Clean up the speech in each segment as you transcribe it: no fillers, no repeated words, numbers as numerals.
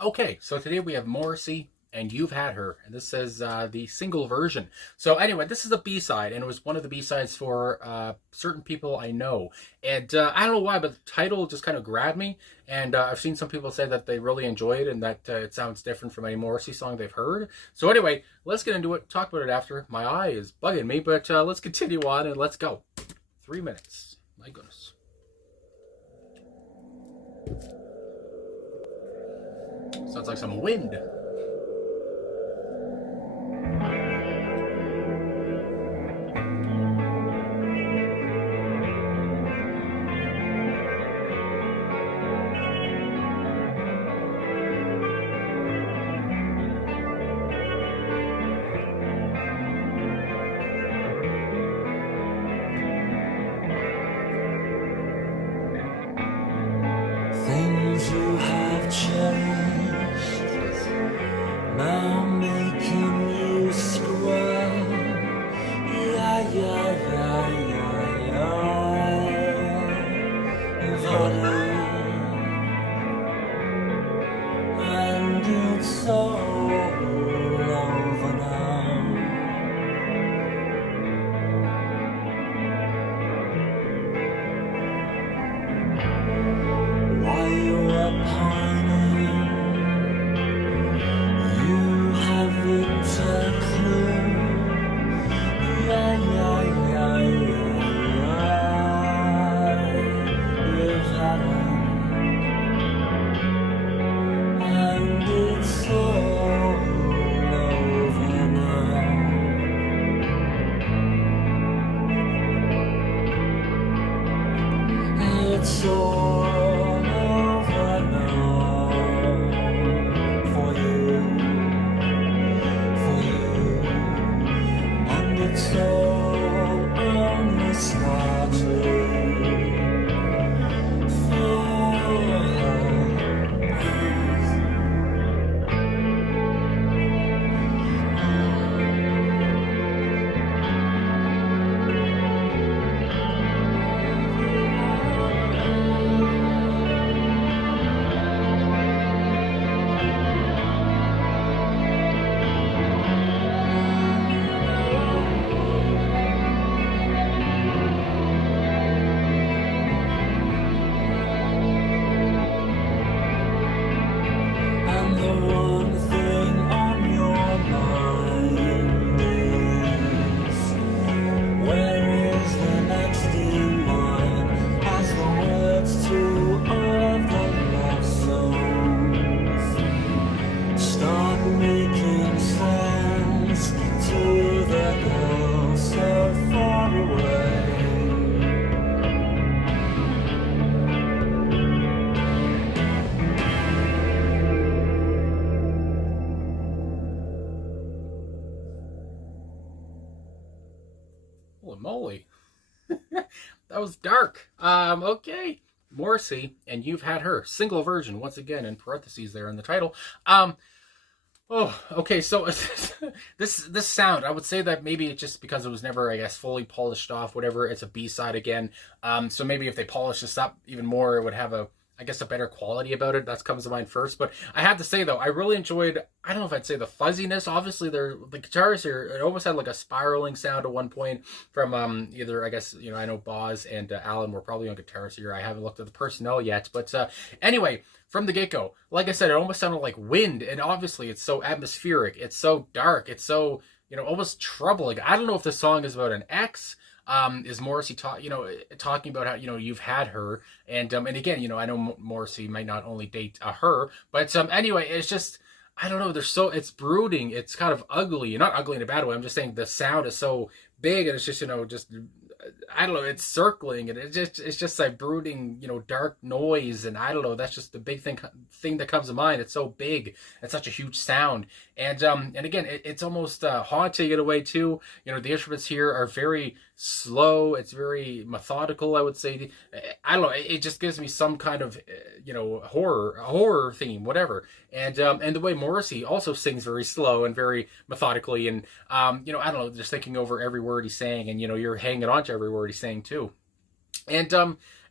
Okay, so today we have Morrissey and You've Had Her, and this is the single version. So anyway, this is a B-side, and it was one of the B-sides for certain people I know. And I don't know why, but the title just kind of grabbed me, and I've seen some people say that they really enjoy it and that it sounds different from any Morrissey song they've heard. So anyway, let's get into it, talk about it after. My eye is bugging me, but let's continue on and let's go. 3 minutes. My goodness. Sounds like some wind. Things you have cherished now making you scrub. Yeah, yeah, yeah, yeah, yeah. You've had it, and it's all over now. While you are pining, you haven't a clue. Yeah, yeah, yeah, yeah, yeah. You've had it, and it's all over now. It's all over now for you, and it's all only started for And the one thing on your mind is, where is the next in line? As the words to all of the love songs start making sense to the girl so far away. Holy moly. That was dark. Okay. Morrissey and You've Had Her. Single version, once again, in parentheses there in the title. Okay, so this sound, I would say that maybe it's just because it was never, I guess, fully polished off, whatever. It's a B-side again. So maybe if they polish this up even more, it would have a better quality about it. That comes to mind first. But I have to say, though, I really enjoyed, I don't know if I'd say the fuzziness. Obviously, the guitars here, it almost had like a spiraling sound at one point from either, I guess, I know Boz and Alan were probably on guitars here. I haven't looked at the personnel yet. But anyway, from the get-go, like I said, it almost sounded like wind. And obviously, it's so atmospheric. It's so dark. It's so, almost troubling. I don't know if the song is about an ex. Is Morrissey talking about how you've had her, and again, I know Morrissey might not only date her, but anyway, it's just, I don't know, it's brooding, it's kind of ugly, not ugly in a bad way. I'm just saying the sound is so big, and it's just just I don't know, it's circling, and it's just like brooding, dark noise, and I don't know, that's just the big thing that comes to mind. It's so big, it's such a huge sound, and again, it's almost haunting in a way too. The instruments here are very slow, it's very methodical, I would say. I don't know, it just gives me some kind of horror theme, whatever. And the way Morrissey also sings very slow and very methodically, and I don't know, just thinking over every word he's saying, and you're hanging on to every word he's saying too. And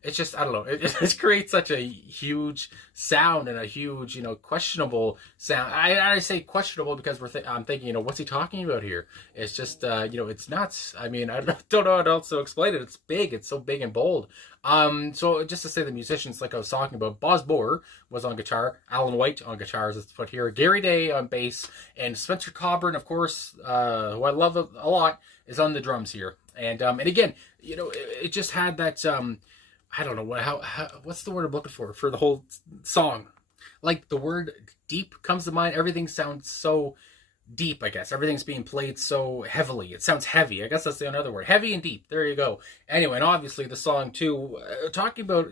it's just, I don't know, it just creates such a huge sound and a huge, questionable sound. I say questionable because I'm thinking, what's he talking about here? It's just, it's nuts. I mean, I don't know how else to explain it. It's big. It's so big and bold. So just to say the musicians, like I was talking about, Boz Boer was on guitar, Alan White on guitars, let's put here, Gary Day on bass, and Spencer Coburn, of course, who I love a lot, is on the drums here. And again, it just had that, I don't know what's the word I'm looking for the whole song. Like the word deep comes to mind. Everything sounds so deep, I guess. Everything's being played so heavily. It sounds heavy. I guess that's another word. Heavy and deep. There you go. Anyway, and obviously the song too, talking about,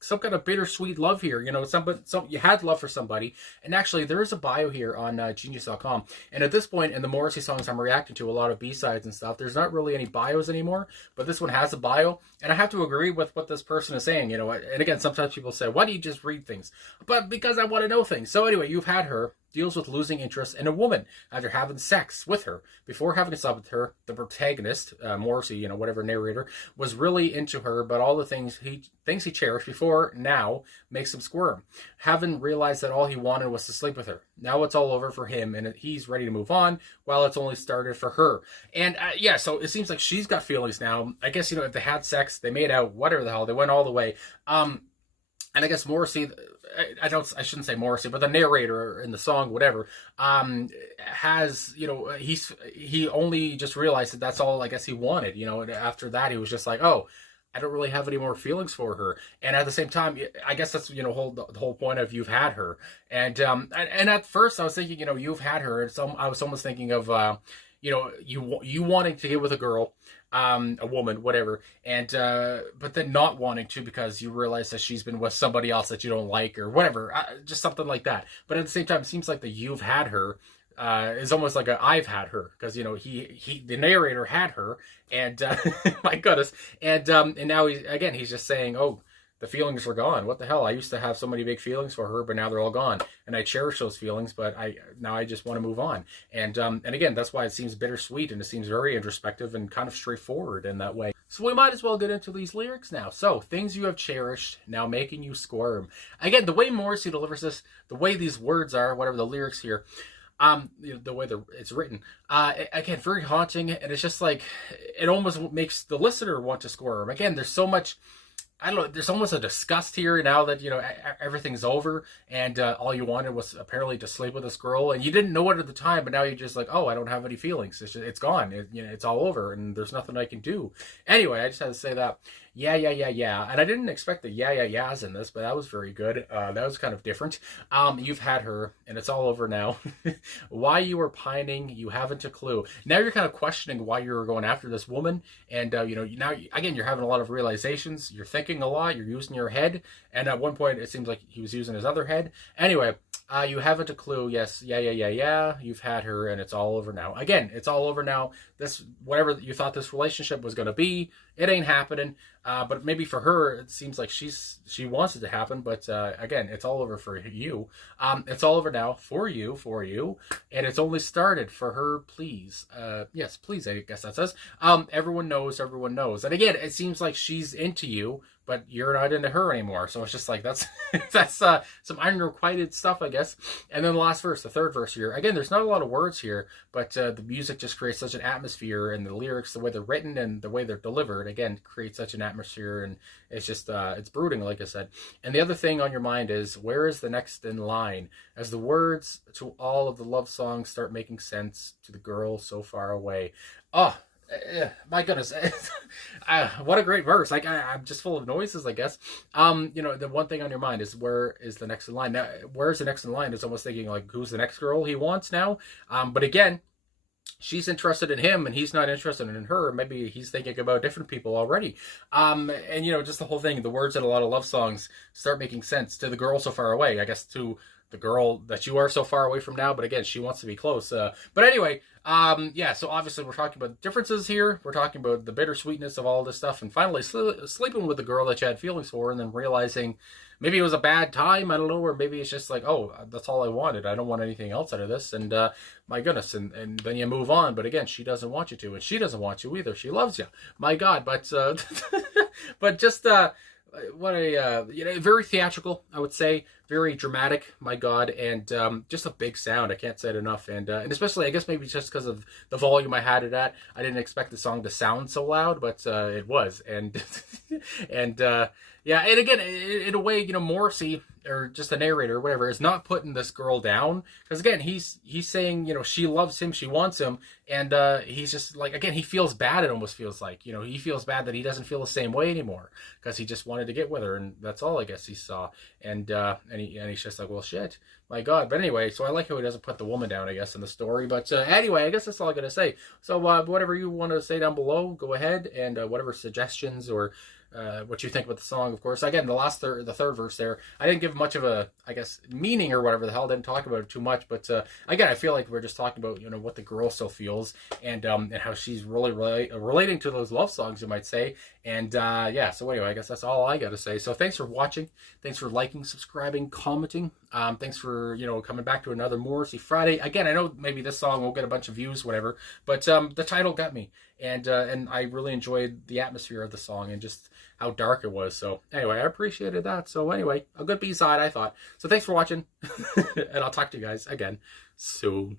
some kind of bittersweet love here. Some you had love for somebody. And actually there is a bio here on genius.com. And at this point in the Morrissey songs I'm reacting to, a lot of B-sides and stuff, there's not really any bios anymore, but this one has a bio. And I have to agree with what this person is saying, and again, sometimes people say, why do you just read things? But because I want to know things. So anyway, You've Had Her deals with losing interest in a woman after having sex with her. Before having sex with her, the protagonist, Morrissey, whatever narrator, was really into her, but all the things he cherished before now makes him squirm. Having realized that all he wanted was to sleep with her. Now it's all over for him, and he's ready to move on, while it's only started for her. And so it seems like she's got feelings now. I guess, if they had sex, they made out, whatever the hell, they went all the way. And I guess Morrissey, I shouldn't say Morrissey, but the narrator in the song, whatever, has, he only just realized that that's all I guess he wanted, and after that he was just like, oh, I don't really have any more feelings for her. And at the same time, I guess that's, the whole point of You've Had Her. And at first I was thinking, You've Had Her, and I was almost thinking of, you wanting to get with a girl, a woman, whatever, and but then not wanting to because you realize that she's been with somebody else that you don't like or whatever, just something like that. But at the same time, it seems like the You've Had Her is almost like a I've had her, because the narrator had her, and my goodness, and now he's just saying, oh, the feelings were gone. What the hell? I used to have so many big feelings for her, but now they're all gone. And I cherish those feelings, but now I just want to move on. And again, that's why it seems bittersweet, and it seems very introspective and kind of straightforward in that way. So we might as well get into these lyrics now. So, things you have cherished, now making you squirm. Again, the way Morrissey delivers this, the way these words are, whatever the lyrics here, the way it's written, again, very haunting, and it's just like, it almost makes the listener want to squirm. Again, there's so much, I don't know, there's almost a disgust here now that, everything's over, and all you wanted was apparently to sleep with this girl, and you didn't know it at the time, but now you're just like, oh, I don't have any feelings. It's gone. It's all over, and there's nothing I can do. Anyway, I just had to say that. Yeah. And I didn't expect the yeahs in this, but that was very good. That was kind of different. You've had her, and it's all over now. Why you were pining, you haven't a clue. Now you're kind of questioning why you were going after this woman, and now again you're having a lot of realizations. You're thinking a lot. You're using your head, and at one point it seems like he was using his other head. Anyway. You haven't a clue. Yes, yeah. You've had her, and it's all over now. Again, it's all over now. This, whatever you thought this relationship was going to be, it ain't happening. But maybe for her, it seems like she wants it to happen. But again, it's all over for you. It's all over now for you, and it's only started for her. Please, yes, please. I guess that says. Everyone knows. And again, it seems like she's into you, but you're not into her anymore. So it's just like, that's some unrequited stuff, I guess. And then the last verse, the third verse here. Again, there's not a lot of words here, but the music just creates such an atmosphere, and the lyrics, the way they're written and the way they're delivered, again, creates such an atmosphere, and it's just, it's brooding, like I said. And the other thing on your mind is, where is the next in line? As the words to all of the love songs start making sense to the girl so far away. Oh, my goodness. What a great verse. Like, I'm just full of noises, I guess. The one thing on your mind is, where is the next in line? Now, where's the next in line? It's almost thinking like, who's the next girl he wants now? But again, she's interested in him, and he's not interested in her. Maybe he's thinking about different people already. And just the whole thing, the words in a lot of love songs start making sense to the girl so far away, I guess, to the girl that you are so far away from now, but again, she wants to be close. But anyway, so obviously we're talking about differences here. We're talking about the bittersweetness of all this stuff, and finally sleeping with the girl that you had feelings for, and then realizing maybe it was a bad time, I don't know, or maybe it's just like, oh, that's all I wanted. I don't want anything else out of this, and my goodness, and then you move on, but again, she doesn't want you to, and she doesn't want you either. She loves you. My God, but but just what a very theatrical, I would say, very dramatic, my god, and just a big sound. I can't say it enough. And especially, I guess maybe just because of the volume I had it at, I didn't expect the song to sound so loud, but it was. And and yeah, and again, in a way, Morrissey, or just the narrator or whatever, is not putting this girl down, because again, he's saying, she loves him, she wants him, and he's just like, again, he feels bad. It almost feels like, he feels bad that he doesn't feel the same way anymore, because he just wanted to get with her, and that's all I guess he saw. And he's just like, well, shit, my god. But anyway, so I like how he doesn't put the woman down, I guess, in the story. But anyway, I guess that's all I gotta say. So whatever you want to say down below, go ahead, and whatever suggestions or what you think about the song, of course. Again, the third verse there, I didn't give much of a, I guess, meaning or whatever the hell. Didn't talk about it too much, but again, I feel like we're just talking about what the girl still feels, and how she's really relating to those love songs, you might say. And yeah, so anyway, I guess that's all I got to say. So thanks for watching, thanks for liking, subscribing, commenting. Thanks for coming back to another Morrissey Friday. Again, I know maybe this song won't get a bunch of views, whatever, but the title got me, and I really enjoyed the atmosphere of the song and just how dark it was. So anyway, I appreciated that. So anyway, a good B-side, I thought. So thanks for watching, and I'll talk to you guys again soon.